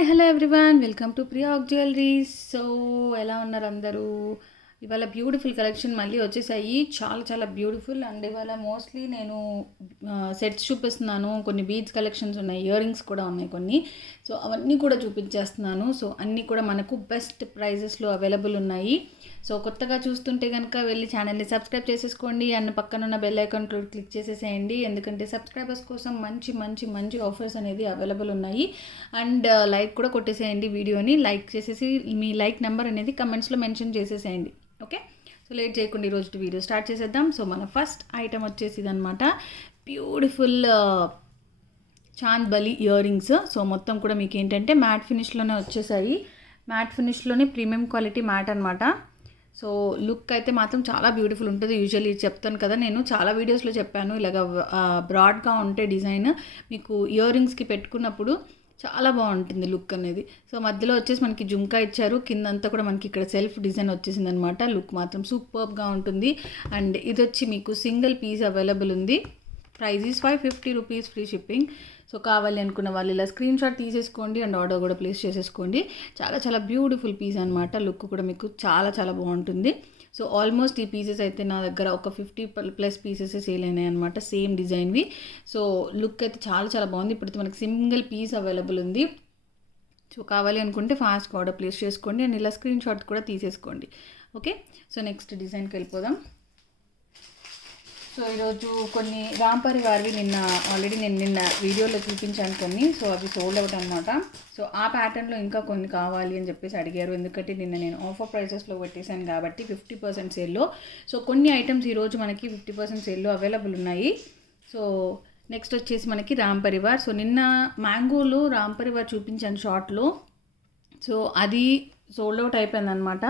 Hi hello everyone, welcome to Priyak jewelleries. So ఎలా ఉన్నారు అందరూ? ఇవాళ బ్యూటిఫుల్ కలెక్షన్ మళ్ళీ వచ్చేసాయి. చాలా చాలా బ్యూటిఫుల్. అండ్ ఇవాళ మోస్ట్లీ నేను సెట్స్ చూపిస్తున్నాను. కొన్ని బీడ్స్ కలెక్షన్స్ ఉన్నాయి, ఇయర్ రింగ్స్ కూడా ఉన్నాయి కొన్ని. సో అవన్నీ కూడా చూపించేస్తున్నాను. సో అన్నీ కూడా మనకు బెస్ట్ ప్రైజెస్లో అవైలబుల్ ఉన్నాయి. సో కొత్తగా చూస్తుంటే కనుక వెళ్ళి ఛానల్ని సబ్స్క్రైబ్ చేసేసుకోండి. అండ్ పక్కన ఉన్న బెల్ ఐకాన్ క్లిక్ చేసేసేయండి, ఎందుకంటే సబ్స్క్రైబర్స్ కోసం మంచి మంచి మంచి ఆఫర్స్ అనేది అవైలబుల్ ఉన్నాయి. అండ్ లైక్ కూడా కొట్టేసేయండి, వీడియోని లైక్ చేసేసి మీ లైక్ నెంబర్ అనేది కమెంట్స్లో మెన్షన్ చేసేసేయండి. ఓకే, సో లేట్ చేయకుండా ఈరోజు వీడియో స్టార్ట్ చేసేద్దాం. సో మన ఫస్ట్ ఐటమ్ వచ్చేసి ఇదనమాట, బ్యూటిఫుల్ చాంద్ బలి ఇయర్ రింగ్స్. సో మొత్తం కూడా మీకు ఏంటంటే మ్యాట్ ఫినిష్లోనే వచ్చేసాయి. మ్యాట్ ఫినిష్లోనే ప్రీమియం క్వాలిటీ మ్యాట్ అనమాట. సో లుక్ అయితే మాత్రం చాలా బ్యూటిఫుల్ ఉంటుంది. యూజువల్లీ చెప్తాను కదా, నేను చాలా వీడియోస్లో చెప్పాను, ఇలాగ బ్రాడ్గా ఉంటే డిజైన్ మీకు ఇయర్ రింగ్స్కి పెట్టుకున్నప్పుడు చాలా బాగుంటుంది లుక్ అనేది. సో మధ్యలో వచ్చేసి మనకి జుంకా ఇచ్చారు, కిందంతా కూడా మనకి ఇక్కడ సెల్ఫ్ డిజైన్ వచ్చేసింది అనమాట. లుక్ మాత్రం సూపర్గా ఉంటుంది. అండ్ ఇది వచ్చి మీకు సింగిల్ పీస్ అవైలబుల్ ఉంది. Price is 550 rupees, free shipping. So కావాలి అనుకున్న వాళ్ళు ఇలా స్క్రీన్ షాట్ తీసేసుకోండి అండ్ ఆర్డర్ కూడా ప్లేస్ చేసేసుకోండి. చాలా చాలా బ్యూటిఫుల్ పీస్ అనమాట. లుక్ కూడా మీకు చాలా చాలా బాగుంటుంది. సో ఆల్మోస్ట్ ఈ పీసెస్ అయితే నా దగ్గర ఒక 50+ పీసెస్ సేల్ అయినాయి అనమాట, సేమ్ డిజైన్వి. సో లుక్ అయితే చాలా చాలా బాగుంది. ఇప్పుడైతే మనకి సింగిల్ పీస్ అవైలబుల్ ఉంది. సో కావాలి అనుకుంటే ఫాస్ట్గా ఆర్డర్ ప్లేస్ చేసుకోండి అండ్ ఇలా స్క్రీన్ షాట్ కూడా తీసేసుకోండి. ఓకే, సో నెక్స్ట్ డిజైన్కి వెళ్ళిపోదాం. సో ఈరోజు కొన్ని రామ్ పరివార్వి ఆల్రెడీ నేను నిన్న వీడియోలో చూపించాను కొన్ని. సో అవి సోల్డ్ అవుట్ అనమాట. సో ఆ ప్యాటర్న్లో ఇంకా కొన్ని కావాలి అని చెప్పేసి అడిగారు, ఎందుకంటే నిన్న నేను ఆఫర్ ప్రైసెస్లో పెట్టేశాను కాబట్టి 50% సేల్లో. సో కొన్ని ఐటమ్స్ ఈరోజు మనకి 50% సేల్లో అవైలబుల్ ఉన్నాయి. సో నెక్స్ట్ వచ్చేసి మనకి రామ్ పరివార్. సో నిన్న మ్యాంగోలో రామ్ పరివార్ చూపించాను షార్ట్లో. సో అది సోల్డ్ అవుట్ అయిపోయింది అనమాట.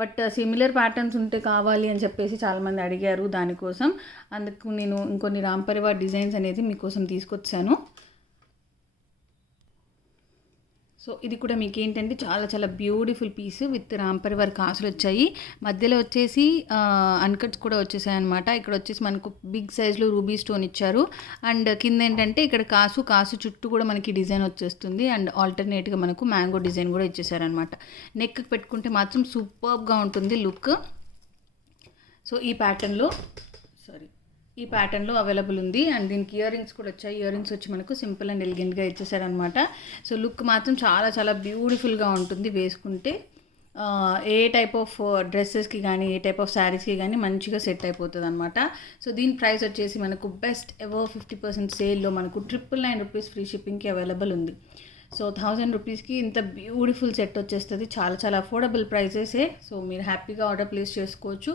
బట్ సిమిలర్ ప్యాటర్న్స్ ఉంటే కావాలి అని చెప్పేసి చాలామంది అడిగారు, దానికోసం అందుకు నేను ఇంకొన్ని రామ్ పరివార్ డిజైన్స్ అనేది మీకోసం తీసుకొచ్చాను. సో ఇది కూడా మీకు ఏంటంటే చాలా చాలా beautiful piece with Ram Parivar కాసులు వచ్చాయి. మధ్యలో వచ్చేసి అన్కట్స్ కూడా వచ్చేసాయి అనమాట. ఇక్కడ వచ్చేసి మనకు బిగ్ సైజ్లో రూబీ స్టోన్ ఇచ్చారు. అండ్ కింద ఏంటంటే ఇక్కడ కాసు చుట్టూ కూడా మనకి డిజైన్ వచ్చేస్తుంది. అండ్ ఆల్టర్నేట్గా మనకు మ్యాంగో డిజైన్ కూడా ఇచ్చేసారనమాట. నెక్కి పెట్టుకుంటే మాత్రం సూపర్గా ఉంటుంది లుక్. సో ఈ ప్యాటర్న్లో అవైలబుల్ ఉంది. అండ్ దీనికి ఇయర్ రింగ్స్ కూడా వచ్చాయి. ఇయర్ రింగ్స్ వచ్చి మనకు సింపుల్ అండ్ ఎలిగెంట్గా ఇచ్చేసారనమాట. సో లుక్ మాత్రం చాలా చాలా బ్యూటిఫుల్గా ఉంటుంది వేసుకుంటే. ఏ టైప్ ఆఫ్ డ్రెస్సెస్కి కానీ ఏ టైప్ ఆఫ్ శారీస్కి కానీ మంచిగా సెట్ అయిపోతుంది అనమాట. సో దీని ప్రైస్ వచ్చేసి మనకు బెస్ట్ ఎవర్ 50% సేల్లో మనకు 999 రూపీస్ ఫ్రీ షిప్పింగ్కి అవైలబుల్ ఉంది. సో 1000 రూపీస్కి ఇంత బ్యూటిఫుల్ సెట్ వచ్చేస్తుంది. చాలా చాలా అఫోర్డబుల్ ప్రైజెసే. సో మీరు హ్యాపీగా ఆర్డర్ ప్లేస్ చేసుకోవచ్చు.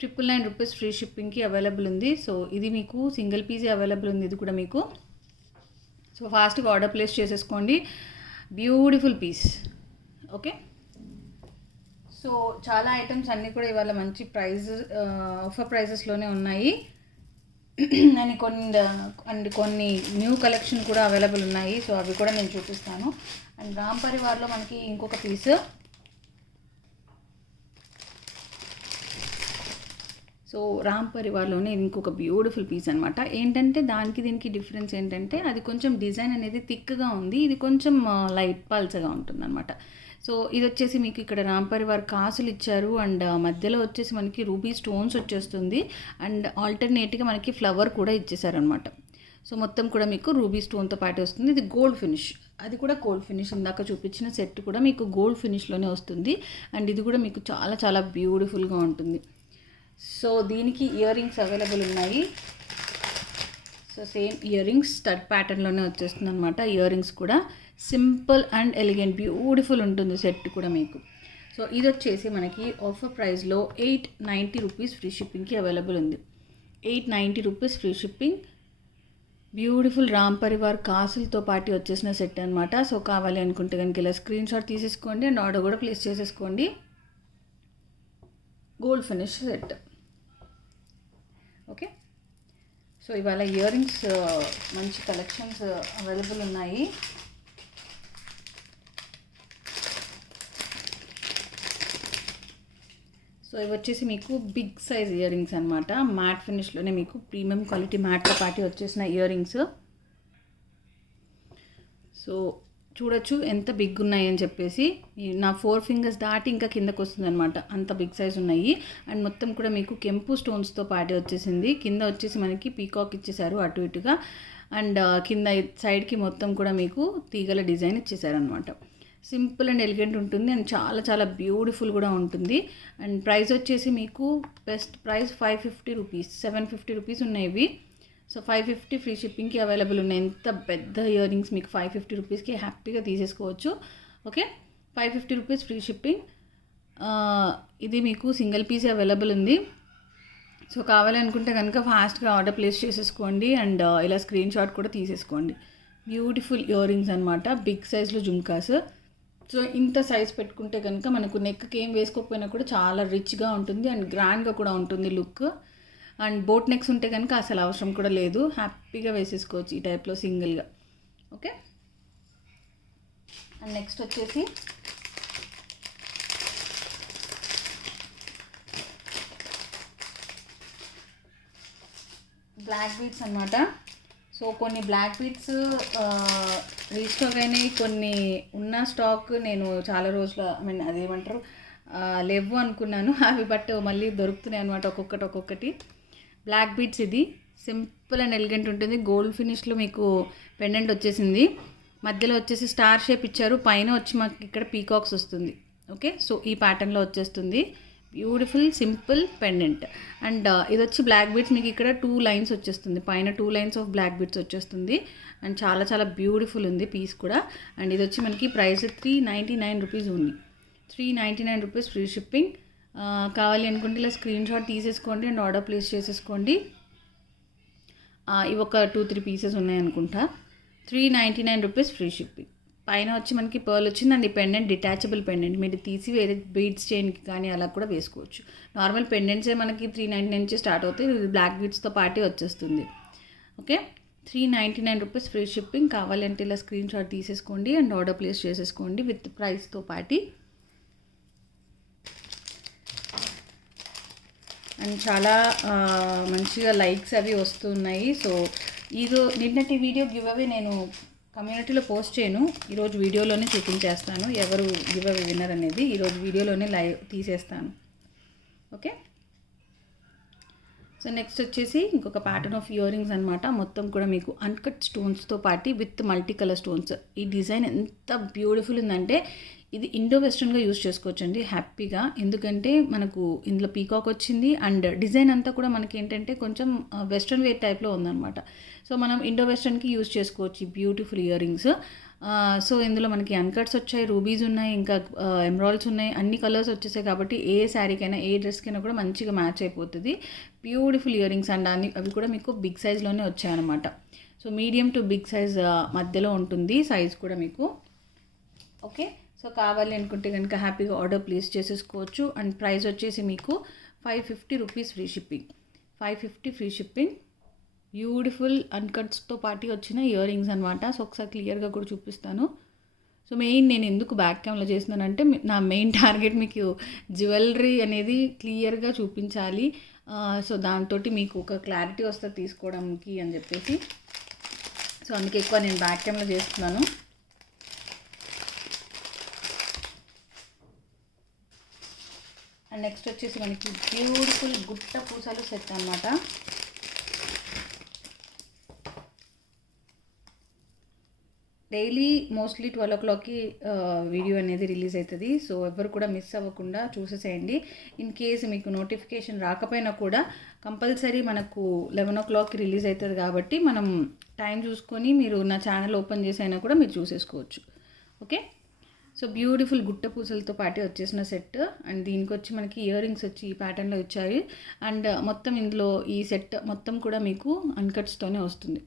999 రూపీస్ ఫ్రీ షిప్పింగ్కి అవైలబుల్ ఉంది. సో ఇది మీకు సింగిల్ పీసే అవైలబుల్ ఉంది ఇది కూడా మీకు. సో ఫాస్ట్గా ఆర్డర్ ప్లేస్ చేసేసుకోండి. Beautiful piece. ఓకే, సో చాలా ఐటమ్స్ అన్నీ కూడా ఇవాళ మంచి ఆఫర్ ప్రైజెస్లోనే ఉన్నాయి. అండ్ కొన్ని న్యూ కలెక్షన్ కూడా అవైలబుల్ ఉన్నాయి. సో అవి కూడా నేను చూపిస్తాను. అండ్ రామ్ పరివార్లో మనకి ఇంకొక పీస్. సో రామ్ పరివార్లోనే ఇంకొక బ్యూటిఫుల్ పీస్ అనమాట. ఏంటంటే దీనికి డిఫరెన్స్ ఏంటంటే అది కొంచెం డిజైన్ అనేది థిక్గా ఉంది, ఇది కొంచెం లైట్ పల్చగా ఉంటుంది అనమాట. సో ఇది వచ్చేసి మీకు ఇక్కడ రామ్ పరివార్ కాసులు ఇచ్చారు. అండ్ మధ్యలో వచ్చేసి మనకి రూబీ స్టోన్స్ వచ్చేస్తుంది. అండ్ ఆల్టర్నేట్గా మనకి ఫ్లవర్ కూడా ఇచ్చేసారనమాట. సో మొత్తం కూడా మీకు రూబీ స్టోన్తో పాటు వస్తుంది. ఇది గోల్డ్ ఫినిష్, అది కూడా గోల్డ్ ఫినిష్. ఇందాక చూపించిన సెట్ కూడా మీకు గోల్డ్ ఫినిష్లోనే వస్తుంది. అండ్ ఇది కూడా మీకు చాలా చాలా బ్యూటిఫుల్గా ఉంటుంది. సో దీనికి ఇయర్ రింగ్స్ అవైలబుల్ ఉన్నాయి. So same ear rings stud ప్యాటర్న్లోనే వచ్చేస్తుంది అనమాట. ఇయర్ రింగ్స్ కూడా సింపుల్ అండ్ ఎలిగెంట్ బ్యూటిఫుల్ ఉంటుంది సెట్ కూడా మీకు. సో ఇది వచ్చేసి మనకి ఆఫర్ ప్రైస్లో 890 రూపీస్ ఫ్రీ షిప్పింగ్కి అవైలబుల్ ఉంది. 890 rupees free shipping. Beautiful Ram Parivar కాసులతో పాటు వచ్చేసిన సెట్ అనమాట. సో కావాలి అనుకుంటే కనుక ఇలా స్క్రీన్ షాట్ తీసేసుకోండి అండ్ ఆర్డర్ కూడా ప్లేస్ చేసేసుకోండి. Gold finish set. Okay, so ఇవాళ ఇయర్ రింగ్స్ మంచి కలెక్షన్స్ అవైలబుల్ ఉన్నాయి. సో ఇవి వచ్చేసి మీకు బిగ్ సైజ్ ఇయర్ రింగ్స్ అనమాట. మ్యాట్ ఫినిష్లోనే మీకు ప్రీమియం క్వాలిటీ మ్యాట్తో పాటు వచ్చేసిన ఇయర్ రింగ్స్. సో చూడొచ్చు ఎంత బిగ్ ఉన్నాయి అని చెప్పేసి. నా 4 ఫింగర్స్ దాటి ఇంకా కిందకు వస్తుంది అనమాట, అంత బిగ్ సైజ్ ఉన్నాయి. అండ్ మొత్తం కూడా మీకు కెంపు స్టోన్స్తో పాటే వచ్చేసింది. కింద వచ్చేసి మనకి పీకాక్ ఇచ్చేసారు అటు ఇటుగా. అండ్ కింద సైడ్కి మొత్తం కూడా మీకు తీగల డిజైన్ ఇచ్చేసారనమాట. సింపుల్ అండ్ ఎలిగెంట్ ఉంటుంది అండ్ చాలా చాలా బ్యూటిఫుల్ కూడా ఉంటుంది. అండ్ ప్రైస్ వచ్చేసి మీకు బెస్ట్ ప్రైస్ 550 రూపీస్, 750 రూపీస్ ఉన్నాయి ఇవి. సో 550 ఫ్రీ షిప్పింగ్కి అవైలబుల్ ఉన్నాయి. ఎంత పెద్ద ఇయర్ రింగ్స్ మీకు 550 రూపీస్కి హ్యాపీగా తీసేసుకోవచ్చు. Okay, 550 rupees free shipping. ఇది మీకు సింగిల్ పీస్ అవైలబుల్ ఉంది. సో కావాలనుకుంటే కనుక ఫాస్ట్గా ఆర్డర్ ప్లేస్ చేసేసుకోండి అండ్ ఇలా స్క్రీన్ షాట్ కూడా తీసేసుకోండి. బ్యూటిఫుల్ ఇయర్ రింగ్స్ అనమాట, బిగ్ సైజ్లో జుమ్కాస్. సో ఇంత సైజ్ పెట్టుకుంటే కనుక మనకు నెక్కి ఏం వేసుకోకపోయినా కూడా చాలా రిచ్గా ఉంటుంది అండ్ గ్రాండ్గా కూడా ఉంటుంది లుక్. అండ్ బోట్ నెక్స్ ఉంటే కనుక అసలు అవసరం కూడా లేదు, హ్యాపీగా వేసేసుకోవచ్చు ఈ టైప్లో సింగిల్గా. ఓకే, అండ్ నెక్స్ట్ వచ్చేసి బ్లాక్ బీడ్స్ అనమాట. సో కొన్ని బ్లాక్ బీడ్స్ రీస్టాక్ అయినాయి, కొన్ని ఉన్న స్టాక్ నేను చాలా రోజుల అదేమంటారు లేవు అనుకున్నాను అవి, బట్ మళ్ళీ దొరుకుతున్నాయి అనమాట ఒక్కొక్కటి. బ్లాక్ బీడ్స్ ఇది సింపుల్ అండ్ ఎలిగెంట్ ఉంటుంది. గోల్డ్ ఫినిష్లో మీకు పెండెంట్ వచ్చేసింది, మధ్యలో వచ్చేసి స్టార్ షేప్ ఇచ్చారు, పైన వచ్చి మాకు ఇక్కడ పీకాక్స్ వస్తుంది. ఓకే, సో ఈ ప్యాటర్న్లో వచ్చేస్తుంది. Beautiful simple pendant. అండ్ ఇది వచ్చి బ్లాక్ బీడ్స్ మీకు ఇక్కడ 2 లైన్స్ వచ్చేస్తుంది, పైన 2 లైన్స్ ఆఫ్ బ్లాక్ బీడ్స్ వచ్చేస్తుంది. అండ్ చాలా చాలా బ్యూటిఫుల్ ఉంది పీస్ కూడా. అండ్ ఇది వచ్చి మనకి ప్రైస్ 399 రూపీస్ ఉంది, 399 రూపీస్ ఫ్రీ షిప్పింగ్. కావాలి అనుకుంటే ఇలా స్క్రీన్ షాట్ తీసేసుకోండి అండ్ ఆర్డర్ ప్లేస్ చేసేసుకోండి. ఇవి ఒక 2-3 పీసెస్ ఉన్నాయనుకుంటా. 399 rupees free shipping. పైన వచ్చి మనకి పర్ల్ వచ్చింది అండ్ ఈ పెండెంట్ డిటాచబుల్ పెండెంట్, మీరు తీసి వేరే బీడ్స్ చైన్కి కానీ అలా కూడా వేసుకోవచ్చు. నార్మల్ పెండెంట్సే మనకి 399 నుంచి స్టార్ట్ అవుతాయి, ఇది బ్లాక్ బీడ్స్తో పాటే వచ్చేస్తుంది. Okay, 399 rupees free shipping. కావాలంటే ఇలా స్క్రీన్ షాట్ తీసేసుకోండి అండ్ ఆర్డర్ ప్లేస్ చేసేసుకోండి విత్ ప్రైస్తో పాటి. అండ్ చాలా మంచిగా లైక్స్ అవి వస్తున్నాయి. సో నిన్నటి వీడియో గివ్ అవే నేను కమ్యూనిటీలో పోస్ట్ చేయను, ఈరోజు వీడియోలోనే చూపించేస్తాను ఎవరు గివ్ అవే విన్నర్ అనేది, ఈరోజు వీడియోలోనే లైవ్ తీసేస్తాను. ఓకే, సో నెక్స్ట్ వచ్చేసి ఇంకొక ప్యాటర్న్ ఆఫ్ ఇయర్ రింగ్స్ అనమాట. మొత్తం కూడా మీకు అన్కట్ స్టోన్స్తో పాటు విత్ మల్టీ కలర్ స్టోన్స్. ఈ డిజైన్ ఎంత బ్యూటిఫుల్ ఉందంటే ఇది ఇండో వెస్ట్రన్గా యూజ్ చేసుకోవచ్చు అండి హ్యాపీగా, ఎందుకంటే మనకు ఇందులో పీకాక్ వచ్చింది అండ్ డిజైన్ అంతా కూడా మనకి ఏంటంటే కొంచెం వెస్ట్రన్ వేర్ టైప్లో ఉందన్నమాట. సో మనం ఇండో వెస్ట్రన్కి యూజ్ చేసుకోవచ్చు ఈ బ్యూటిఫుల్ ఇయర్ రింగ్స్. సో ఇందులో మనకి అన్కట్స్ వచ్చాయి, రూబీస్ ఉన్నాయి, ఇంకా ఎమరాల్డ్స్ ఉన్నాయి, అన్ని కలర్స్ వచ్చేసాయి కాబట్టి ఏ శారీకైనా ఏ డ్రెస్కైనా కూడా మంచిగా మ్యాచ్ అయిపోతుంది. బ్యూటిఫుల్ ఇయర్ రింగ్స్ అండ్ అవి కూడా మీకు బిగ్ సైజ్లోనే వచ్చాయన్నమాట. So medium to big size మధ్యలో ఉంటుంది సైజ్ కూడా మీకు. ఓకే, సో కావాలి అనుకుంటే కనుక హ్యాపీగా ఆర్డర్ ప్లేస్ చేసేసుకోవచ్చు. అండ్ ప్రైస్ వచ్చేసి మీకు 550 rupees free shipping, 550 free shipping. Beautiful అన్కట్స్తో పాటు వచ్చిన ఇయర్ రింగ్స్ అనమాట. సో ఒకసారి క్లియర్గా కూడా చూపిస్తాను. సో నేను ఎందుకు బ్యాక్ క్యామ్లో చేస్తున్నానంటే నా మెయిన్ టార్గెట్ మీకు జ్యువెలరీ అనేది క్లియర్గా చూపించాలి. సో దాంతో మీకు ఒక క్లారిటీ వస్తుంది తీసుకోవడానికి అని చెప్పేసి, సో అందుకే ఎక్కువ నేను బ్యాక్ క్యామ్లో చేస్తున్నాను. అండ్ నెక్స్ట్ వచ్చేసి మనకి బ్యూటిఫుల్ గుట్ట పూసలు సెట్ అనమాట. డైలీ మోస్ట్లీ 12 o'clockకి వీడియో అనేది రిలీజ్ అవుతుంది. సో ఎవరు కూడా మిస్ అవ్వకుండా చూసేసేయండి. ఇన్ కేస్ మీకు నోటిఫికేషన్ రాకపోయినా కూడా కంపల్సరీ మనకు 11 o'clockకి రిలీజ్ అవుతుంది కాబట్టి మనం టైం చూసుకొని మీరు నా ఛానల్ ఓపెన్ చేసి అయినా కూడా మీరు చూసేసుకోవచ్చు. ఓకే, సో బ్యూటిఫుల్ గుట్ట పూసలతో పాటు వచ్చేసిన సెట్. అండ్ దీనికి వచ్చి మనకి ఇయర్ రింగ్స్ వచ్చి ఈ ప్యాటర్న్లో వచ్చాయి. అండ్ మొత్తం ఇందులో ఈ సెట్ మొత్తం కూడా మీకు అన్కట్స్తోనే వస్తుంది.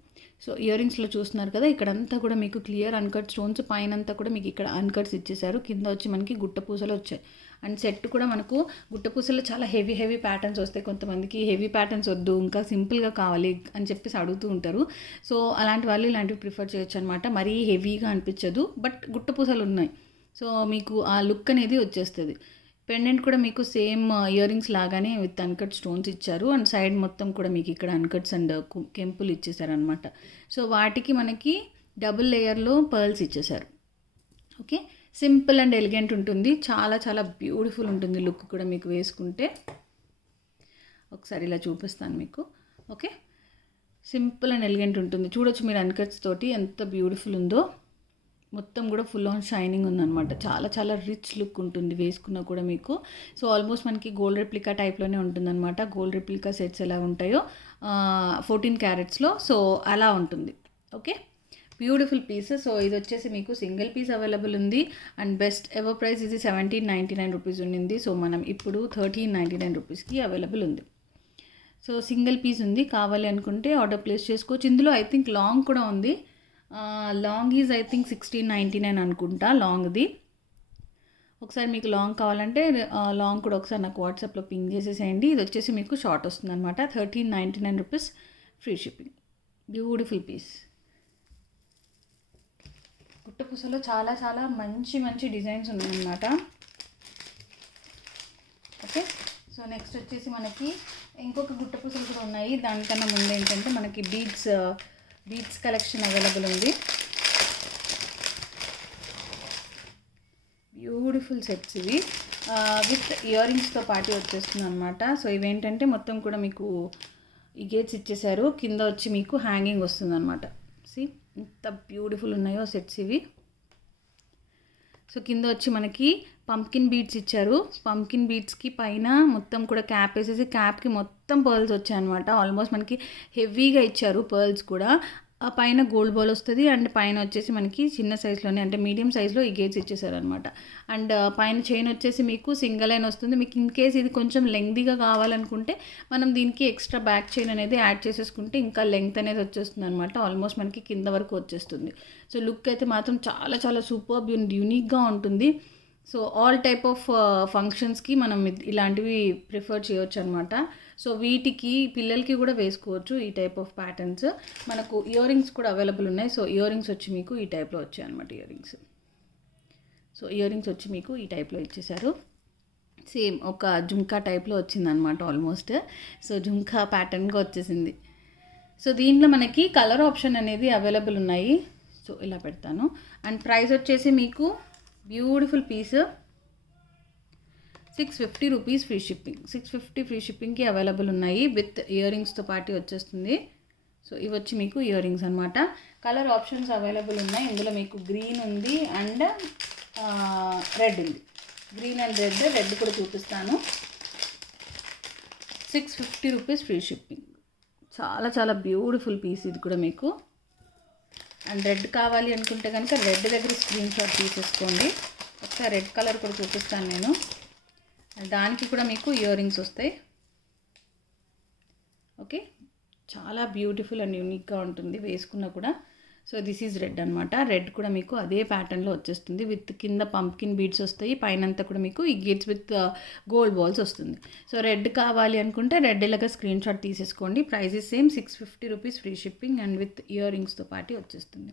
సో ఇయర్ రింగ్స్లో చూస్తున్నారు కదా, ఇక్కడంతా కూడా మీకు క్లియర్ అన్కట్ స్టోన్స్, పైన అంతా కూడా మీకు ఇక్కడ అన్కట్స్ ఇచ్చేసారు, కింద వచ్చి మనకి గుట్ట పూసలు వచ్చాయి. అండ్ సెట్ కూడా మనకు గుట్ట పూసలు చాలా హెవీ ప్యాటర్న్స్ వస్తాయి. కొంతమందికి హెవీ ప్యాటర్న్స్ వద్దు, ఇంకా సింపుల్గా కావాలి అని చెప్పేసి అడుగుతూ ఉంటారు. సో అలాంటి వాళ్ళు ఇలాంటివి ప్రిఫర్ చేయొచ్చు అనమాట. మరీ హెవీగా అనిపించదు, బట్ గుట్ట పూసలు ఉన్నాయి. సో మీకు ఆ లుక్ అనేది వచ్చేస్తుంది. పెండెంట్ కూడా మీకు సేమ్ ఇయర్ రింగ్స్ లాగానే విత్ అన్కట్ స్టోన్స్ ఇచ్చారు. అండ్ సైడ్ మొత్తం కూడా మీకు ఇక్కడ అన్కట్స్ అండ్ కెంపులు ఇచ్చేసారు అనమాట. సో వాటికి మనకి డబుల్ లేయర్లో పర్ల్స్ ఇచ్చేసారు. ఓకే, సింపుల్ అండ్ ఎలిగెంట్ ఉంటుంది, చాలా చాలా బ్యూటిఫుల్ ఉంటుంది లుక్ కూడా మీకు వేసుకుంటే. ఒకసారి ఇలా చూపిస్తాను మీకు. ఓకే, సింపుల్ అండ్ ఎలిగెంట్ ఉంటుంది. చూడొచ్చు మీరు అన్కట్స్ తోటి ఎంత బ్యూటిఫుల్ ఉందో. మొత్తం కూడా ఫుల్ ఆన్ షైనింగ్ ఉందన్నమాట. చాలా చాలా రిచ్ లుక్ ఉంటుంది వేసుకున్నా కూడా మీకు. సో ఆల్మోస్ట్ మనకి గోల్డ్ రెప్లికా టైప్లోనే ఉంటుందన్నమాట. గోల్డ్ రెప్లికా సెట్స్ ఎలా ఉంటాయో 14 క్యారెట్స్లో, సో అలా ఉంటుంది. Okay, beautiful piece. సో ఇది వచ్చేసి మీకు సింగిల్ పీస్ అవైలబుల్ ఉంది. అండ్ బెస్ట్ ఎవర్ ప్రైస్ ఇది 1799 రూపీస్ ఉండింది. సో మనం ఇప్పుడు 1399 రూపీస్కి అవైలబుల్ ఉంది. సో సింగిల్ పీస్ ఉంది, కావాలి అనుకుంటే ఆర్డర్ ప్లేస్ చేసుకోవచ్చు. ఇందులో ఐ థింక్ లాంగ్ కూడా ఉంది. లాంగ్ ఈజ్ ఐ థింక్ 1699 అనుకుంటా లాంగ్ది. ఒకసారి మీకు లాంగ్ కావాలంటే లాంగ్ కూడా ఒకసారి నాకు వాట్సాప్లో పింగ్ చేసేసేయండి. ఇది వచ్చేసి మీకు షార్ట్ వస్తుంది అనమాట. 1399 rupees free shipping. Beautiful piece. గుట్టపూసలో చాలా చాలా మంచి మంచి డిజైన్స్ ఉన్నాయన్నమాట. ఓకే, సో నెక్స్ట్ వచ్చేసి మనకి ఇంకొక గుట్టపూసలు కూడా ఉన్నాయి. దానికన్నా ముందు ఏంటంటే మనకి బీడ్స్ కలెక్షన్ అవైలబుల్ ఉంది. బ్యూటిఫుల్ సెట్స్ ఇవి విత్ ఇయర్ రింగ్స్తో పాటు వచ్చేస్తుంది అనమాట. సో ఇవేంటంటే మొత్తం కూడా మీకు ఈ గేట్స్ ఇచ్చేసారు, కింద వచ్చి మీకు హ్యాంగింగ్ వస్తుంది అనమాట. సి ఎంత బ్యూటిఫుల్ ఉన్నాయో సెట్స్ ఇవి. సో కింద వచ్చి మనకి పంప్కిన్ బీడ్స్ ఇచ్చారు. పంప్కిన్ బీడ్స్కి పైన మొత్తం కూడా క్యాప్ వేసేసి క్యాప్కి మొత్తం పర్ల్స్ వచ్చాయన్నమాట. ఆల్మోస్ట్ మనకి హెవీగా ఇచ్చారు పర్ల్స్ కూడా. ఆ పైన గోల్డ్ బాల్ వస్తుంది అండ్ పైన వచ్చేసి మనకి చిన్న సైజులోనే అంటే మీడియం సైజులో ఈ గేట్స్ ఇచ్చేసారు అనమాట. అండ్ పైన చైన్ వచ్చేసి మీకు సింగిల్ లైన్ వస్తుంది. మీకు ఇన్ కేస్ ఇది కొంచెం లెంగ్తీగా కావాలనుకుంటే మనం దీనికి ఎక్స్ట్రా బ్యాక్ చైన్ అనేది యాడ్ చేసేసుకుంటే ఇంకా లెంగ్త్ అనేది వచ్చేస్తుంది అనమాట. ఆల్మోస్ట్ మనకి కింద వరకు వచ్చేస్తుంది. సో లుక్ అయితే మాత్రం చాలా చాలా సూపర్బ్ అండ్ యూనిక్గా ఉంటుంది. సో ఆల్ టైప్ ఆఫ్ ఫంక్షన్స్కి మనం ఇలాంటివి ప్రిఫర్ చేయొచ్చు అనమాట. సో వీటికి పిల్లలకి కూడా వేసుకోవచ్చు ఈ టైప్ ఆఫ్ ప్యాటర్న్స్. మనకు ఇయర్ రింగ్స్ కూడా అవైలబుల్ ఉన్నాయి. సో ఇయర్ రింగ్స్ వచ్చి మీకు ఈ టైప్లో వచ్చాయి అనమాట. ఇయర్ రింగ్స్ వచ్చి మీకు ఈ టైప్లో ఇచ్చేసారు. సేమ్ ఒక జుంకా టైప్లో వచ్చిందనమాట ఆల్మోస్ట్. సో జుంకా ప్యాటర్న్గా వచ్చేసింది. సో దీంట్లో మనకి కలర్ ఆప్షన్ అనేది అవైలబుల్ ఉన్నాయి. సో ఇలా పెడతాను. అండ్ ప్రైస్ వచ్చేసి మీకు beautiful piece 650 rupees free shipping. 650 free షిప్పింగ్కి అవైలబుల్ ఉన్నాయి విత్ ఇయర్ రింగ్స్తో పాటు వచ్చేస్తుంది. సో ఇవి వచ్చి మీకు ఇయర్ రింగ్స్ అనమాట. కలర్ ఆప్షన్స్ అవైలబుల్ ఉన్నాయి. ఇందులో మీకు గ్రీన్ ఉంది అండ్ రెడ్ ఉంది. గ్రీన్ అండ్ రెడ్ కూడా చూపిస్తాను. 650 రూపీస్ ఫ్రీ షిప్పింగ్. చాలా చాలా బ్యూటిఫుల్ పీస్ ఇది కూడా మీకు. అండ్ రెడ్ కావాలి అనుకుంటే కనుక రెడ్ దగ్గర స్క్రీన్ షాట్ తీసేసుకోండి. ఒకసారి రెడ్ కలర్ కూడా చూపిస్తాను నేను. దానికి కూడా మీకు ఇయర్ రింగ్స్ వస్తాయి. ఓకే, చాలా బ్యూటిఫుల్ అండ్ యూనిక్గా ఉంటుంది వేసుకున్నా కూడా. సో దిస్ ఈజ్ రెడ్ అనమాట. రెడ్ కూడా మీకు అదే ప్యాటర్న్లో వచ్చేస్తుంది విత్ కింద పంప్కిన్ బీడ్స్ వస్తాయి. పైనంతా కూడా మీకు ఈ గేట్స్ విత్ గోల్డ్ బాల్స్ వస్తుంది. సో రెడ్ కావాలి అనుకుంటే రెడ్ ఇలాగా స్క్రీన్ షాట్ తీసేసుకోండి. Price is same 650 rupees free shipping and with ear రింగ్స్తో పాటు వచ్చేస్తుంది.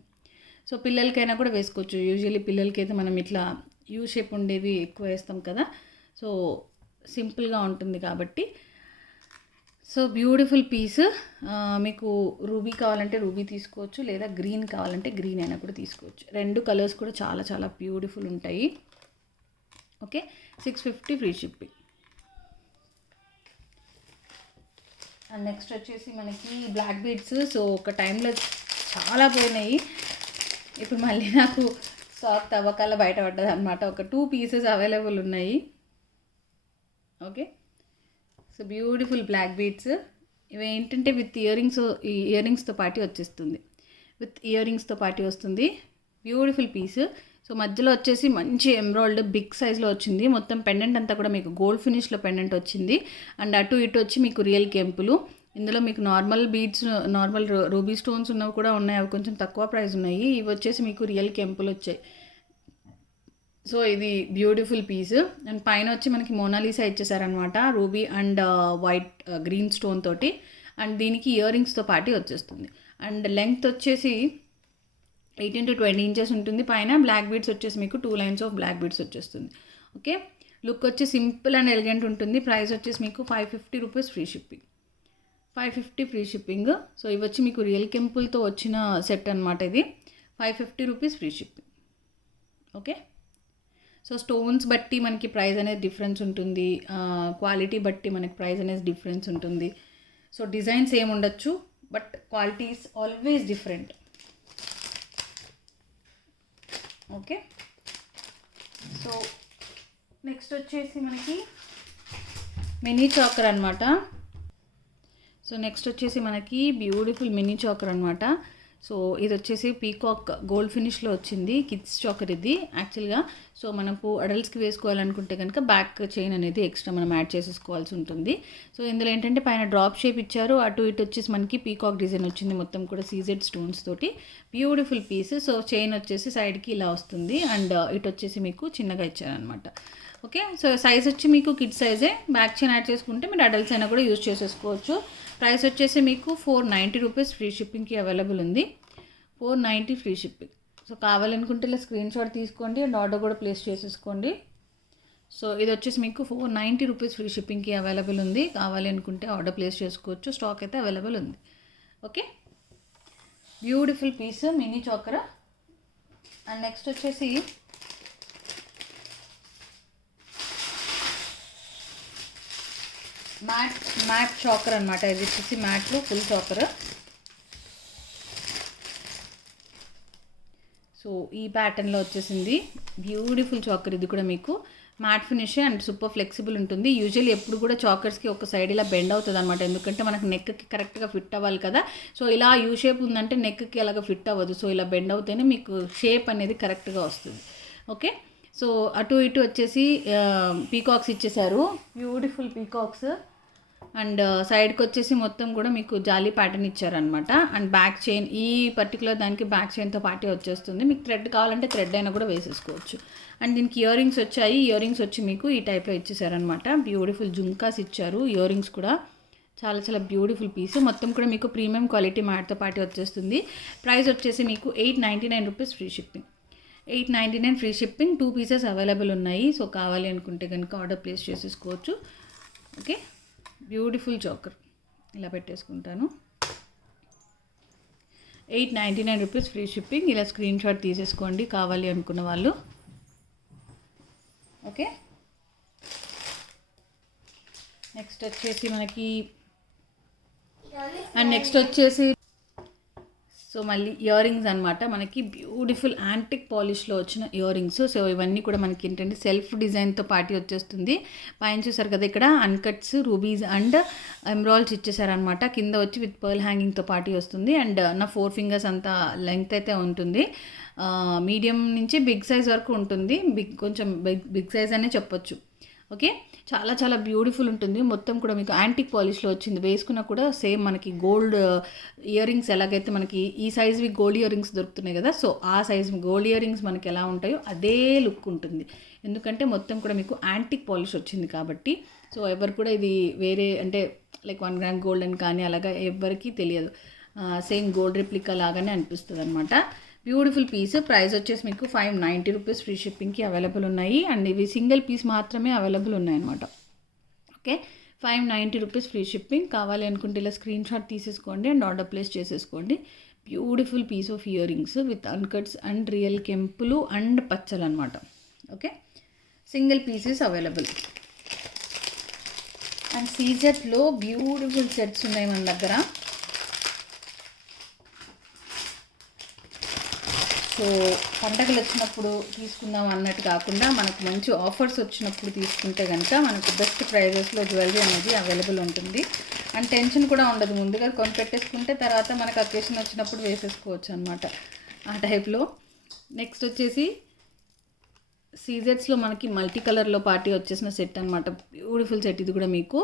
సో పిల్లలకైనా కూడా వేసుకోవచ్చు. యూజువల్లీ పిల్లలకి అయితే మనం ఇట్లా యూ షేప్ ఉండేవి ఎక్కువ వేస్తాం కదా. సో సింపుల్గా ఉంటుంది కాబట్టి. So beautiful piece. మీకు రూబీ కావాలంటే రూబీ తీసుకోవచ్చు, లేదా గ్రీన్ కావాలంటే గ్రీన్ అయినా కూడా తీసుకోవచ్చు. రెండు కలర్స్ కూడా చాలా చాలా బ్యూటిఫుల్ ఉంటాయి. Okay, 650 free shipping. And next వచ్చేసి మనకి బ్లాక్ బీడ్స్. సో ఒక టైంలో చాలా పోయినాయి, ఇప్పుడు మళ్ళీ నాకు స్టాక్ తవ్వకాల బయటపడ్డది అనమాట. ఒక 2 పీసెస్ అవైలబుల్ ఉన్నాయి. Okay, so beautiful black beads. ఇవి ఏంటంటే విత్ ఇయర్ రింగ్స్తో పాటు వచ్చేస్తుంది. Beautiful piece. సో మధ్యలో వచ్చేసి మంచి ఎంబ్రాయిడ్ బిగ్ సైజ్లో వచ్చింది. మొత్తం పెండెంట్ అంతా కూడా మీకు గోల్డ్ ఫినిష్లో పెండెంట్ వచ్చింది. అండ్ అటు ఇటు వచ్చి మీకు రియల్ కెంపులు. ఇందులో మీకు normal beads, normal ruby stones ఉన్నవి కూడా ఉన్నాయి. అవి కొంచెం తక్కువ ప్రైస్ ఉన్నాయి. ఇవి వచ్చేసి మీకు రియల్ కెంపులు వచ్చాయి. సో ఇది బ్యూటిఫుల్ పీస్. అండ్ పైన వచ్చి మనకి మోనాలిసా ఇచ్చేసారనమాట, ruby and white green stone తోటి. అండ్ దీనికి ఇయర్ రింగ్స్తో పాటు వచ్చేస్తుంది. అండ్ లెంగ్త్ వచ్చేసి 18 to 20 ఇంచెస్ ఉంటుంది. పైన బ్లాక్ బీడ్స్ వచ్చేసి మీకు 2 లైన్స్ ఆఫ్ బ్లాక్ బీడ్స్ వచ్చేస్తుంది. ఓకే, లుక్ వచ్చి సింపుల్ అండ్ ఎలిగెంట్ ఉంటుంది. ప్రైస్ వచ్చేసి మీకు 550 rupees free shipping. 550 free shipping. So ఇవి వచ్చి మీకు రియల్ కెంపుల్తో వచ్చిన సెట్ అనమాట. ఇది 550 rupees free shipping. Okay. So stones బట్టి మనకి ప్రైస్ అనేది డిఫరెన్స్ ఉంటుంది, క్వాలిటీ బట్టి మనకి ప్రైస్ అనేది డిఫరెన్స్ ఉంటుంది. సో డిజైన్ సేమ్ ఉండొచ్చు, but quality is always different. Okay. So next వచ్చేసి మనకి మినీ చాకర్ అనమాట. సో నెక్స్ట్ వచ్చేసి మనకి బ్యూటిఫుల్ మినీ చాకర్ అనమాట. సో ఇది వచ్చేసి పీకాక్ గోల్డ్ ఫినిష్లో వచ్చింది, కిడ్స్ చాకర్ ఇది యాక్చువల్గా. సో మనకు అడల్ట్స్కి వేసుకోవాలనుకుంటే కనుక బ్యాక్ చైన్ అనేది ఎక్స్ట్రా మనం యాడ్ చేసేసుకోవాల్సి ఉంటుంది. సో ఇందులో ఏంటంటే పైన డ్రాప్ షేప్ ఇచ్చారు, అటు ఇటు వచ్చేసి మనకి పీకాక్ డిజైన్ వచ్చింది, మొత్తం కూడా సీజెడ్ స్టోన్స్ తోటి బ్యూటిఫుల్ పీస్. సో చైన్ వచ్చేసి సైడ్కి ఇలా వస్తుంది, అండ్ ఇటు వచ్చేసి మీకు చిన్నగా ఇచ్చారనమాట. ఓకే. సో సైజ్ వచ్చి మీకు కిడ్ సైజే, బ్యాక్ చైన్ యాడ్ చేసుకుంటే మీరు అడల్ట్స్ అయినా కూడా యూజ్ చేసేసుకోవచ్చు. ప్రైస్ వచ్చేసి మీకు 490 రూపీస్ ఫ్రీ షిప్పింగ్కి అవైలబుల్ ఉంది. 490 ఫ్రీ షిప్పింగ్. సో కావాలనుకుంటే ఇలా స్క్రీన్ షాట్ తీసుకోండి అండ్ ఆర్డర్ కూడా ప్లేస్ చేసేసుకోండి. సో ఇది వచ్చేసి మీకు 490 రూపీస్ ఫ్రీ షిప్పింగ్కి అవైలబుల్ ఉంది. కావాలి అనుకుంటే ఆర్డర్ ప్లేస్ చేసుకోవచ్చు, స్టాక్ అయితే అవైలబుల్ ఉంది. Okay. Beautiful piece mini choker. And next వచ్చేసి మ్యాట్ చాకర్ అనమాట. ఇది వచ్చేసి మ్యాట్లో ఫుల్ చాకర్. సో ఈ ప్యాటర్న్లో వచ్చేసింది బ్యూటిఫుల్ చాకర్. ఇది కూడా మీకు matte finish and super flexible ఉంటుంది. యూజువల్లీ ఎప్పుడు కూడా చాకర్స్కి ఒక సైడ్ ఇలా బెండ్ అవుతుంది అనమాట, ఎందుకంటే మనకు నెక్కి కరెక్ట్గా ఫిట్ అవ్వాలి కదా. సో ఇలా యూ షేప్ ఉందంటే నెక్కి అలాగ ఫిట్ అవ్వదు. సో ఇలా బెండ్ అవుతేనే మీకు షేప్ అనేది కరెక్ట్గా వస్తుంది. ఓకే. సో అటు ఇటు వచ్చేసి పీకాక్స్ ఇచ్చేసారు, బ్యూటిఫుల్ పీకాక్స్. అండ్ సైడ్కి వచ్చేసి మొత్తం కూడా మీకు జాలీ ప్యాటర్న్ ఇచ్చారనమాట. అండ్ బ్యాక్ చైన్, ఈ పర్టికులర్ దానికి బ్యాక్ చైన్తో పాటే వచ్చేస్తుంది. మీకు థ్రెడ్ కావాలంటే థ్రెడ్ అయినా కూడా వేసేసుకోవచ్చు. అండ్ దీనికి ఇయర్ రింగ్స్ వచ్చాయి. ఇయర్ రింగ్స్ వచ్చి మీకు ఈ టైప్లో ఇచ్చేసారనమాట. బ్యూటిఫుల్ జుంకాస్ ఇచ్చారు, ఇయర్ రింగ్స్ కూడా చాలా చాలా బ్యూటిఫుల్ పీస్. మొత్తం కూడా మీకు ప్రీమియం క్వాలిటీ మ్యాట్తో పాటు వచ్చేస్తుంది. ప్రైస్ వచ్చేసి మీకు 899 rupees free shipping. 899 free shipping. 2 pieces available ఉన్నాయి. సో కావాలి అనుకుంటే కనుక ఆర్డర్ ప్లేస్ చేసేసుకోవచ్చు. ఓకే. బ్యూటిఫుల్ చాకర్ ఇలా పెట్టేసుకుంటాను. 899 రూపీస్ ఫ్రీ షిప్పింగ్. ఇలా స్క్రీన్ షాట్ తీసేసుకోండి కావాలి అనుకున్న వాళ్ళు. ఓకే. నెక్స్ట్ వచ్చేసి మనకి నెక్స్ట్ వచ్చేసి సో మళ్ళీ ఇయర్ రింగ్స్ అనమాట. మనకి బ్యూటిఫుల్ యాంటిక్ పాలిష్లో వచ్చిన ఇయర్ రింగ్స్. సో ఇవన్నీ కూడా మనకి ఏంటంటే సెల్ఫ్ డిజైన్తో పాటు వచ్చేస్తుంది. పైన చూసారు కదా, ఇక్కడ అన్కట్స్, రూబీస్ అండ్ ఎమరాల్డ్స్ ఇచ్చేసారనమాట. కింద వచ్చి విత్ పర్ల్ హ్యాంగింగ్తో పాటు వస్తుంది. అండ్ నా 4 ఫింగర్స్ అంత లెంగ్త్ అయితే ఉంటుంది. మీడియం నుంచి బిగ్ సైజ్ వరకు ఉంటుంది. కొంచెం బిగ్ సైజ్ అనే చెప్పొచ్చు. ఓకే. చాలా చాలా బ్యూటిఫుల్ ఉంటుంది. మొత్తం కూడా మీకు యాంటిక్ పాలిష్లో వచ్చింది. వేసుకున్నా కూడా సేమ్ మనకి గోల్డ్ ఇయర్ రింగ్స్ ఎలాగైతే మనకి ఈ సైజ్వి గోల్డ్ ఇయర్ రింగ్స్ దొరుకుతున్నాయి కదా, సో ఆ సైజ్ గోల్డ్ ఇయర్ రింగ్స్ మనకి ఎలా ఉంటాయో అదే లుక్ ఉంటుంది. ఎందుకంటే మొత్తం కూడా మీకు యాంటిక్ పాలిష్ వచ్చింది కాబట్టి. సో ఎవరు కూడా ఇది వేరే అంటే లైక్ 1 గ్రామ్ గోల్డ్ అని కానీ అలాగా ఎవరికి తెలియదు. సేమ్ గోల్డ్ రిప్లికా లాగానే అనిపిస్తుంది అనమాట. Beautiful piece. ప్రైస్ వచ్చేసి మీకు 590 రూపీస్ ఫ్రీ షిప్పింగ్కి అవైలబుల్ ఉన్నాయి. అండ్ ఇవి సింగిల్ పీస్ మాత్రమే అవైలబుల్ ఉన్నాయన్నమాట. ఓకే. 590 rupees free shipping. కావాలి అనుకుంటే ఇలా స్క్రీన్ షాట్ తీసేసుకోండి అండ్ ఆర్డర్ ప్లేస్ చేసేసుకోండి. Beautiful piece of ear rings with uncuts and real కెంపులు అండ్ పచ్చలు అనమాట. Okay. Single pieces available. And సీజెట్లో బ్యూటిఫుల్ సెట్స్ ఉన్నాయి మన దగ్గర. సో పండగలు వచ్చినప్పుడు తీసుకుందాం అన్నట్టు కాకుండా మనకు మంచి ఆఫర్స్ వచ్చినప్పుడు తీసుకుంటే కనుక మనకు బెస్ట్ ప్రైజెస్లో జ్యువెలరీ అనేది అవైలబుల్ ఉంటుంది. అండ్ టెన్షన్ కూడా ఉండదు, ముందుగా కొనిపెట్టేసుకుంటే తర్వాత మనకు అకేషన్ వచ్చినప్పుడు వేసేసుకోవచ్చు అనమాట, ఆ టైప్లో. నెక్స్ట్ వచ్చేసి సీజెట్స్లో మనకి మల్టీ కలర్లో పార్టీ వచ్చేసిన సెట్ అనమాట. బ్యూటిఫుల్ సెట్ ఇది కూడా మీకు.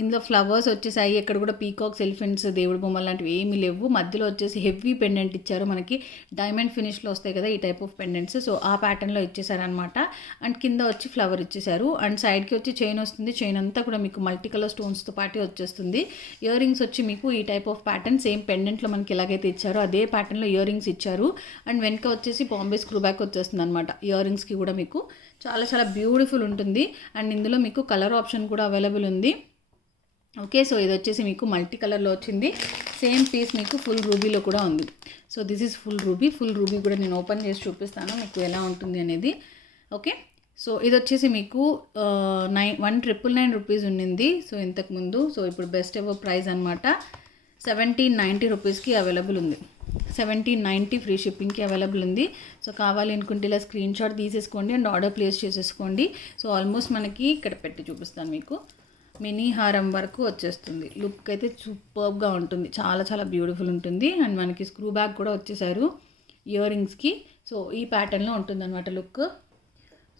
ఇందులో ఫ్లవర్స్ వచ్చేసాయి. ఎక్కడ కూడా పీకాక్స్, ఎలిఫెంట్స్, దేవుడి బొమ్మలు లాంటివి ఏమీ లేవు. మధ్యలో వచ్చేసి హెవీ పెండెంట్ ఇచ్చారు. మనకి డైమండ్ ఫినిష్లో వస్తాయి కదా ఈ టైప్ ఆఫ్ పెండెంట్స్. సో ఆ ప్యాటర్న్లో ఇచ్చేసారనమాట. అండ్ కింద వచ్చి ఫ్లవర్ ఇచ్చేసారు. అండ్ సైడ్కి వచ్చి చైన్ వస్తుంది. చైన్ అంతా కూడా మీకు మల్టీ కలర్ స్టోన్స్తో పాటు వచ్చేస్తుంది. ఇయర్ రింగ్స్ వచ్చి మీకు ఈ టైప్ ఆఫ్ ప్యాటర్న్ సేమ్ పెండెంట్లో మనకి ఎలాగైతే ఇచ్చారో అదే ప్యాటర్న్లో ఇయర్ రింగ్స్ ఇచ్చారు. అండ్ వెనక వచ్చేసి బాంబే స్క్రూ బ్యాక్ వచ్చేస్తుంది అనమాట. ఇయర్ రింగ్స్కి కూడా మీకు చాలా చాలా బ్యూటిఫుల్ ఉంటుంది. అండ్ ఇందులో మీకు కలర్ ఆప్షన్ కూడా అవైలబుల్ ఉంది. ఓకే, సో ఇది వచ్చేసి మీకు మల్టీ కలర్లో వచ్చింది. సేమ్ పీస్ మీకు ఫుల్ రూబీలో కూడా ఉంది. So this is full ruby కూడా నేను ఓపెన్ చేసి చూపిస్తాను మీకు ఎలా ఉంటుంది అనేది. ఓకే, సో ఇది వచ్చేసి మీకు 1,999 రూపీస్ ఉండింది సో ఇంతకుముందు. సో ఇప్పుడు బెస్ట్ ఎవర్ ప్రైస్ అనమాట. 1790 రూపీస్కి అవైలబుల్ ఉంది. 1790 ఫ్రీ షిప్పింగ్కి అవైలబుల్ ఉంది. సో కావాలి అనుకుంటే ఇలా స్క్రీన్ షాట్ తీసేసుకోండి అండ్ ఆర్డర్ ప్లేస్ చేసేసుకోండి. సో ఆల్మోస్ట్ మనకి ఇక్కడ పెట్టి చూపిస్తాను మీకు, మినీ హారం వరకు వచ్చేస్తుంది. లుక్ అయితే సూపర్గా ఉంటుంది, చాలా చాలా బ్యూటిఫుల్ ఉంటుంది. అండ్ మనకి స్క్రూ బ్యాగ్ కూడా వచ్చేసారు ఇయర్ రింగ్స్కి. సో ఈ ప్యాటర్న్లో ఉంటుంది అనమాట లుక్.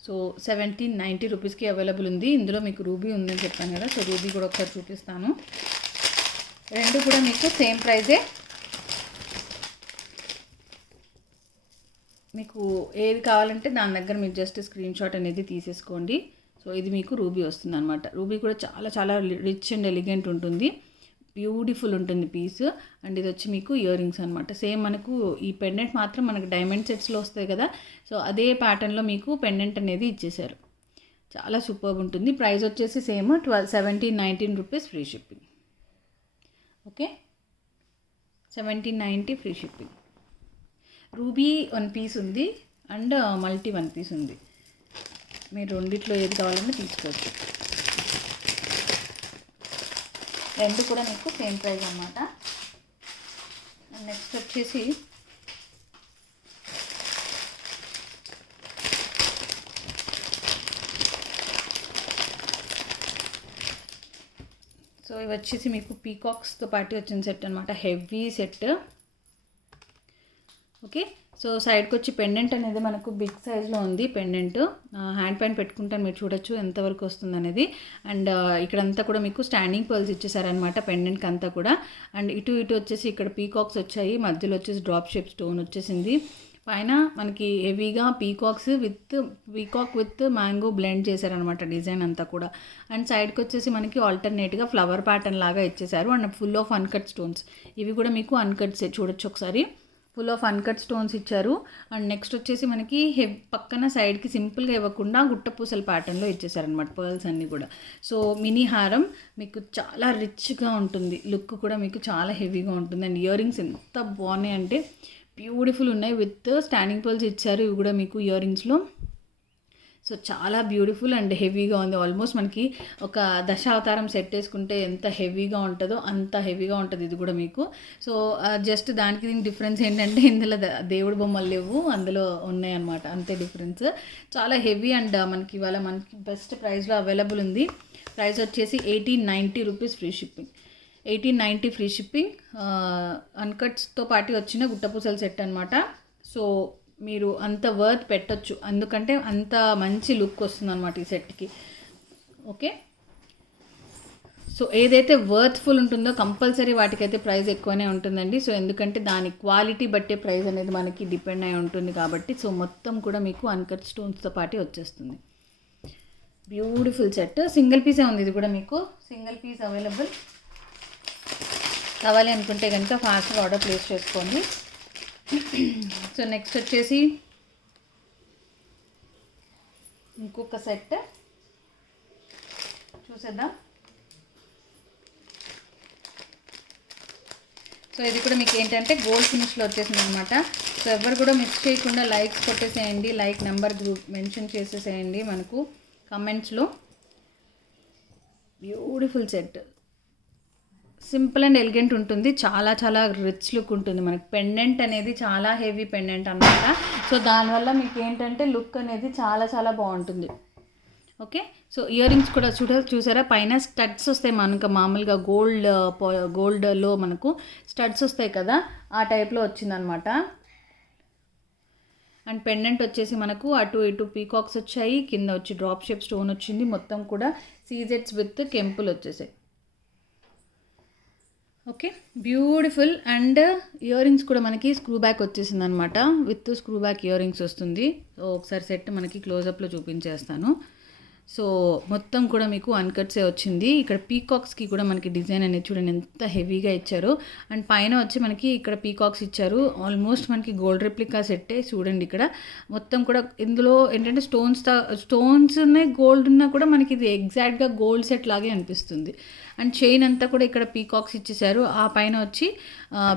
సో 1790 రూపీస్కి అవైలబుల్ ఉంది. ఇందులో మీకు రూబీ ఉందని చెప్పాను కదా, సో రూబీ కూడా ఒకసారి చూపిస్తాను. రెండు కూడా మీకు సేమ్ ప్రైజే. మీకు ఏది కావాలంటే దాని దగ్గర మీరు జస్ట్ స్క్రీన్ షాట్ అనేది తీసేసుకోండి. సో ఇది మీకు రూబీ వస్తుంది అనమాట. రూబీ కూడా చాలా చాలా రిచ్ అండ్ ఎలిగెంట్ ఉంటుంది, బ్యూటిఫుల్ ఉంటుంది పీస్. అండ్ ఇది వచ్చి మీకు ఇయర్ రింగ్స్ అనమాట. సేమ్ మనకు ఈ పెండెంట్ మాత్రం మనకు డైమండ్ సెట్స్లో వస్తాయి కదా, సో అదే ప్యాటర్న్లో మీకు పెండెంట్ అనేది ఇచ్చేసారు. చాలా సూపర్గా ఉంటుంది. ప్రైస్ వచ్చేసి same 1719 rupees free shipping. Okay, 1790 free shipping. Ruby 1 piece ఉంది అండ్ మల్టీ 1 పీస్ ఉంది. మీరు రెండిట్లో ఏది కావాలన్నా తీసుకోవచ్చు. రెండు కూడా మీకు సేమ్ ప్రైస్ అన్నమాట. నెక్స్ట్ వచ్చేసి సో ఇవి వచ్చేసి మీకు పీకాక్స్తో పాటు వచ్చిన సెట్ అనమాట, హెవీ సెట్. ఓకే, సో సైడ్కి వచ్చి పెండెంట్ అనేది మనకు బిగ్ సైజ్లో ఉంది. పెండెంట్ హ్యాండ్ పైన పెట్టుకుంటే మీరు చూడొచ్చు ఎంతవరకు వస్తుంది అనేది. అండ్ ఇక్కడంతా కూడా మీకు స్టాండింగ్ పర్ల్స్ ఇచ్చేసారనమాట పెండెంట్కి అంతా కూడా. అండ్ ఇటు వచ్చేసి ఇక్కడ పీకాక్స్ వచ్చాయి, మధ్యలో వచ్చేసి డ్రాప్ షేప్ స్టోన్ వచ్చేసింది. పైన మనకి హెవీగా పీకాక్ విత్ మ్యాంగో బ్లెండ్ చేశారనమాట డిజైన్ అంతా కూడా. అండ్ సైడ్కి వచ్చేసి మనకి ఆల్టర్నేట్గా ఫ్లవర్ ప్యాటర్న్ లాగా ఇచ్చేసారు. And full of uncut stones, ఇవి కూడా మీకు అన్కట్స్ చూడొచ్చు ఒకసారి, ఫుల్ ఆఫ్ అన్కట్ స్టోన్స్ ఇచ్చారు. అండ్ నెక్స్ట్ వచ్చేసి మనకి పక్కన సైడ్కి సింపుల్గా ఇవ్వకుండా గుట్టపూసల ప్యాటర్న్లో ఇచ్చేసారనమాట పర్ల్స్ అన్నీ కూడా. సో మినీ హారం మీకు చాలా రిచ్గా ఉంటుంది, లుక్ కూడా మీకు చాలా హెవీగా ఉంటుంది. అండ్ ఇయర్ రింగ్స్ ఎంత బాగున్నాయి అంటే బ్యూటిఫుల్ ఉన్నాయి, విత్ స్టాండింగ్ పర్ల్స్ ఇచ్చారు ఇవి కూడా మీకు ఇయర్ రింగ్స్లో. సో చాలా బ్యూటిఫుల్ అండ్ హెవీగా ఉంది. ఆల్మోస్ట్ మనకి ఒక దశావతారం సెట్ వేసుకుంటే ఎంత హెవీగా ఉంటుందో అంత హెవీగా ఉంటుంది ఇది కూడా మీకు. సో జస్ట్ దానికి దీనికి డిఫరెన్స్ ఏంటంటే ఇందులో దేవుడి బొమ్మలు లేవు, అందులో ఉన్నాయన్నమాట, అంతే డిఫరెన్స్. చాలా హెవీ అండ్ మనకి ఇవాళ మనకి బెస్ట్ ప్రైస్లో అవైలబుల్ ఉంది. ప్రైస్ వచ్చేసి 1890 rupees free shipping. 1890 free shipping. అన్కట్స్తో పాటు వచ్చిన గుట్టపూసల సెట్ అనమాట. సో మీరు అంత వర్త్ పెట్టచ్చు, ఎందుకంటే అంత మంచి లుక్ వస్తుంది అనమాట ఈ సెట్కి. ఓకే, సో ఏదైతే వర్త్ఫుల్ ఉంటుందో కంపల్సరీ వాటికైతే ప్రైస్ ఎక్కువనే ఉంటుందండి. సో ఎందుకంటే దాని క్వాలిటీ బట్టే ప్రైస్ అనేది మనకి డిపెండ్ అయి ఉంటుంది కాబట్టి. సో మొత్తం కూడా మీకు అన్కట్ స్టోన్స్తో పాటు వచ్చేస్తుంది. బ్యూటిఫుల్ సెట్, సింగిల్ పీసే ఉంది ఇది కూడా మీకు, సింగిల్ పీస్ అవైలబుల్. కావాలి అనుకుంటే కనుక ఫాస్ట్గా ఆర్డర్ ప్లేస్ చేసుకోండి. సో నెక్స్ట్ వచ్చేసి ఇంకొక సెట్ చూసేద్దాం. సో ఇది కూడా మీకు ఏంటంటే గోల్డ్ ఫినిష్లో వచ్చేసింది అనమాట. సో ఎవరు కూడా మిస్ చేయకుండా లైక్స్ కొట్టేసేయండి, లైక్ నెంబర్ గ్రూప్ మెన్షన్ చేసేసేయండి మనకు కమెంట్స్లో. Beautiful set, simple and elegant ఉంటుంది, చాలా చాలా రిచ్ లుక్ ఉంటుంది. మనకి పెండెంట్ అనేది చాలా హెవీ పెండెంట్ అన్నమాట. సో దానివల్ల మీకు ఏంటంటే లుక్ అనేది చాలా చాలా బాగుంటుంది. ఓకే, సో ఇయర్ రింగ్స్ కూడా చూసారా, పైన స్టడ్స్ వస్తాయి మనకు మామూలుగా గోల్డ్లో మనకు స్టడ్స్ వస్తాయి కదా, ఆ టైప్లో వచ్చిందనమాట. అండ్ పెండెంట్ వచ్చేసి మనకు అటు ఇటు పీకాక్స్ వచ్చాయి, కింద వచ్చి డ్రాప్ షేప్ స్టోన్ వచ్చింది, మొత్తం కూడా సీజెట్స్ విత్ కెంపుల్ వచ్చేసాయి. Okay, beautiful. And year rings కూడా మనకి స్క్రూ బ్యాక్ వచ్చేసింది అనమాట, with screw back ear rings వస్తుంది. సో ఒకసారి సెట్ మనకి క్లోజప్లో చూపించేస్తాను. సో మొత్తం కూడా మీకు అన్కట్సే వచ్చింది. ఇక్కడ పీకాక్స్కి కూడా మనకి డిజైన్ అనేది చూడండి ఎంత హెవీగా ఇచ్చారు. అండ్ పైన వచ్చి మనకి ఇక్కడ పీకాక్స్ ఇచ్చారు. ఆల్మోస్ట్ మనకి గోల్డ్ రెప్లికా సెట్టే చూడండి. ఇక్కడ మొత్తం కూడా ఇందులో ఏంటంటే స్టోన్స్ ఉన్నాయి, గోల్డ్ ఉన్నా కూడా మనకి ఇది ఎగ్జాక్ట్గా గోల్డ్ సెట్ లాగే అనిపిస్తుంది. అండ్ చైన్ అంతా కూడా ఇక్కడ పీకాక్స్ ఇచ్చేసారు. ఆ పైన వచ్చి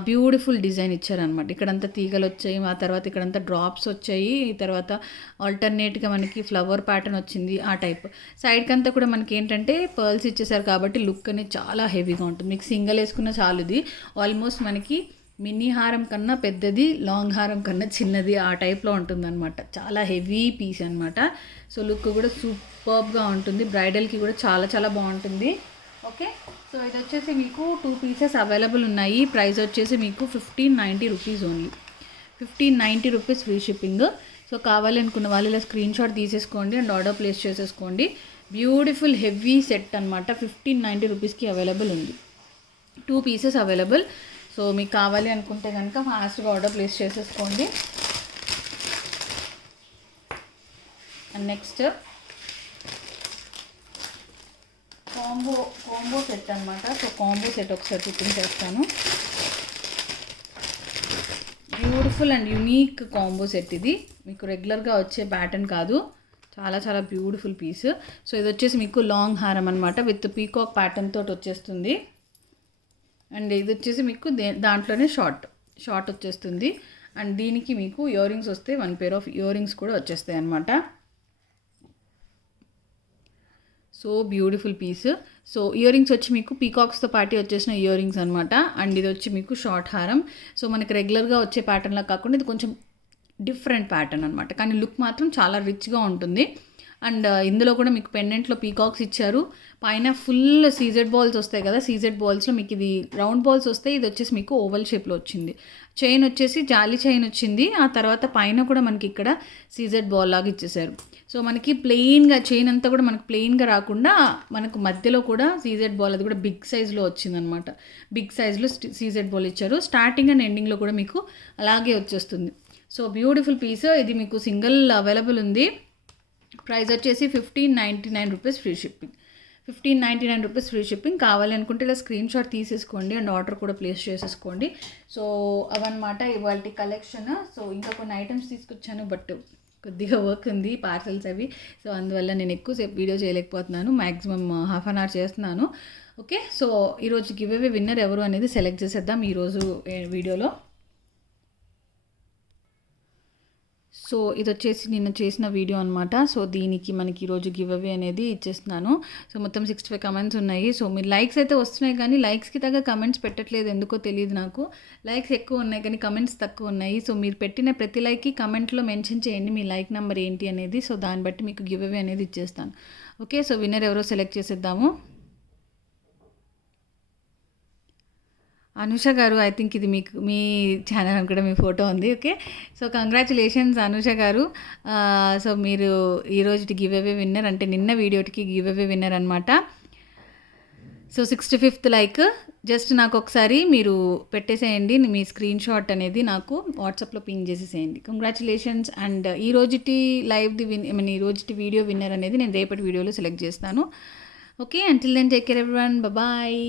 బ్యూటిఫుల్ డిజైన్ ఇచ్చారనమాట. ఇక్కడంతా తీగలు వచ్చాయి, ఆ తర్వాత ఇక్కడంతా డ్రాప్స్ వచ్చాయి, తర్వాత ఆల్టర్నేట్గా మనకి ఫ్లవర్ ప్యాటర్న్ వచ్చింది ఆ టైప్. సైడ్కి అంతా కూడా మనకి ఏంటంటే పర్ల్స్ ఇచ్చేసారు కాబట్టి లుక్ అనేది చాలా హెవీగా ఉంటుంది. మీకు సింగిల్ వేసుకున్న చాలు. ఇది ఆల్మోస్ట్ మనకి మినీ హారం కన్నా పెద్దది, లాంగ్ హారం కన్నా చిన్నది ఆ టైప్లో ఉంటుందన్నమాట. చాలా హెవీ పీస్ అనమాట. సో లుక్ కూడా సూపర్గా ఉంటుంది. బ్రైడల్కి కూడా చాలా చాలా బాగుంటుంది. ఓకే, సో ఇది వచ్చేసి మీకు 2 పీసెస్ అవైలబుల్ ఉన్నాయి. ప్రైస్ వచ్చేసి మీకు 1590 rupees only. 1590 rupees free shipping. So కావాలి అనుకున్న వాళ్ళు ఇలా స్క్రీన్ షాట్ తీసేసుకోండి అండ్ ఆర్డర్ ప్లేస్ చేసేసుకోండి. బ్యూటిఫుల్ హెవీ సెట్ అనమాట. 1590 రూపీస్కి అవైలబుల్ ఉంది. 2 పీసెస్ అవైలబుల్. సో మీకు కావాలి అనుకుంటే కనుక ఫాస్ట్గా ఆర్డర్ ప్లేస్ చేసేసుకోండి. అండ్ నెక్స్ట్ కాంబో సెట్ అనమాట. సో కాంబో సెట్ ఒకసారి చూపించేస్తాను. Beautiful and unique combo set ఇది. మీకు రెగ్యులర్గా వచ్చే ప్యాటర్న్ కాదు, చాలా చాలా బ్యూటిఫుల్ పీస్. సో ఇది వచ్చేసి మీకు లాంగ్ హారం అనమాట విత్ పీకాక్ ప్యాటర్న్ తోటి వచ్చేస్తుంది. అండ్ ఇది వచ్చేసి మీకు దాంట్లోనే షార్ట్ వచ్చేస్తుంది. అండ్ దీనికి మీకు ఇయర్ రింగ్స్ వస్తే 1 pair ఆఫ్ ఇయర్ రింగ్స్ కూడా వచ్చేస్తాయి అనమాట. So beautiful piece. So ear rings వచ్చి మీకు పీకాక్స్తో పాటు వచ్చేసిన ఇయర్ రింగ్స్ అనమాట. అండ్ ఇది వచ్చి మీకు షార్ట్ హారం. సో మనకి రెగ్యులర్గా వచ్చే ప్యాటర్న్లా కాకుండా ఇది కొంచెం డిఫరెంట్ ప్యాటర్న్ అనమాట. కానీ లుక్ మాత్రం చాలా రిచ్గా ఉంటుంది. అండ్ ఇందులో కూడా మీకు పెండెంట్లో పీకాక్స్ ఇచ్చారు. పైన ఫుల్ సీజెడ్ బాల్స్ వస్తాయి కదా, సీజెడ్ బాల్స్లో మీకు ఇది రౌండ్ బాల్స్ వస్తాయి. ఇది వచ్చేసి మీకు ఓవల్ షేప్లో వచ్చింది. చైన్ వచ్చేసి జాలీ చైన్ వచ్చింది. ఆ తర్వాత పైన కూడా మనకి ఇక్కడ సీజెడ్ బాల్ లాగా ఇచ్చేసారు. సో మనకి ప్లెయిన్గా చైన్ అంతా కూడా మనకు ప్లెయిన్గా రాకుండా మనకు మధ్యలో కూడా సీజెడ్ బాల్, అది కూడా బిగ్ సైజ్లో వచ్చిందనమాట. బిగ్ సైజ్లో సీజెడ్ బాల్ ఇచ్చారు. స్టార్టింగ్ అండ్ ఎండింగ్లో కూడా మీకు అలాగే వచ్చేస్తుంది. So beautiful piece. ఇది మీకు సింగిల్ అవైలబుల్ ఉంది. ప్రైస్ వచ్చేసి 1599 rupees free shipping. 1599 rupees free shipping. కావాలి అనుకుంటే ఇలా స్క్రీన్ షాట్ తీసేసుకోండి అండ్ ఆర్డర్ కూడా ప్లేస్ చేసేసుకోండి. సో అవన్నమాట ఇవాళ కలెక్షన్. సో ఇంకా కొన్ని ఐటమ్స్ తీసుకొచ్చాను, బట్ కొద్దిగా వర్క్ ఉంది పార్సల్స్ అవి. సో అందువల్ల నేను ఎక్కువసేపు వీడియో చేయలేకపోతున్నాను. మ్యాక్సిమం ½ an hour చేస్తున్నాను. ఓకే, సో ఈరోజు గివ్ అవే విన్నర్ ఎవరు అనేది సెలెక్ట్ చేసేద్దాం ఈరోజు వీడియోలో. సో ఇది వచ్చేసి నిన్న చేసిన వీడియో అనమాట. సో దీనికి మనకి ఈరోజు గివ్ అవే అనేది ఇచ్చేస్తున్నాను. సో మొత్తం 65 కమెంట్స్ ఉన్నాయి. సో మీరు లైక్స్ అయితే వస్తున్నాయి, కానీ లైక్స్కి తగ్గ కమెంట్స్ పెట్టట్లేదు, ఎందుకో తెలియదు నాకు. లైక్స్ ఎక్కువ ఉన్నాయి కానీ కమెంట్స్ తక్కువ ఉన్నాయి. సో మీరు పెట్టిన ప్రతి లైక్కి కమెంట్లో మెన్షన్ చేయండి మీ లైక్ నెంబర్ ఏంటి అనేది. సో దాన్ని బట్టి మీకు గివ్ అవే అనేది ఇచ్చేస్తాను. ఓకే, సో విన్నర్ ఎవరో సెలెక్ట్ చేసేద్దాము. అనుష గారు, ఐ థింక్ ఇది మీకు మీ ఛానల్ అని కూడా మీ ఫోటో ఉంది. ఓకే, సో కంగ్రాచులేషన్స్ అనుష గారు. సో మీరు ఈరోజుటి గివ్ అవే విన్నర్, అంటే నిన్న వీడియోకి గివ్ అవే విన్నర్ అనమాట. So 65th like. జస్ట్ నాకు ఒకసారి మీరు పెట్టేసేయండి మీ స్క్రీన్ షాట్ అనేది, నాకు వాట్సాప్లో పింగ్ చేసేసేయండి. కంగ్రాచులేషన్స్. అండ్ ఈ రోజుటి లైవ్ది ఈ రోజుటి వీడియో విన్నర్ అనేది నేను రేపటి వీడియోలో సెలెక్ట్ చేస్తాను. Okay, until then take care everyone, bye.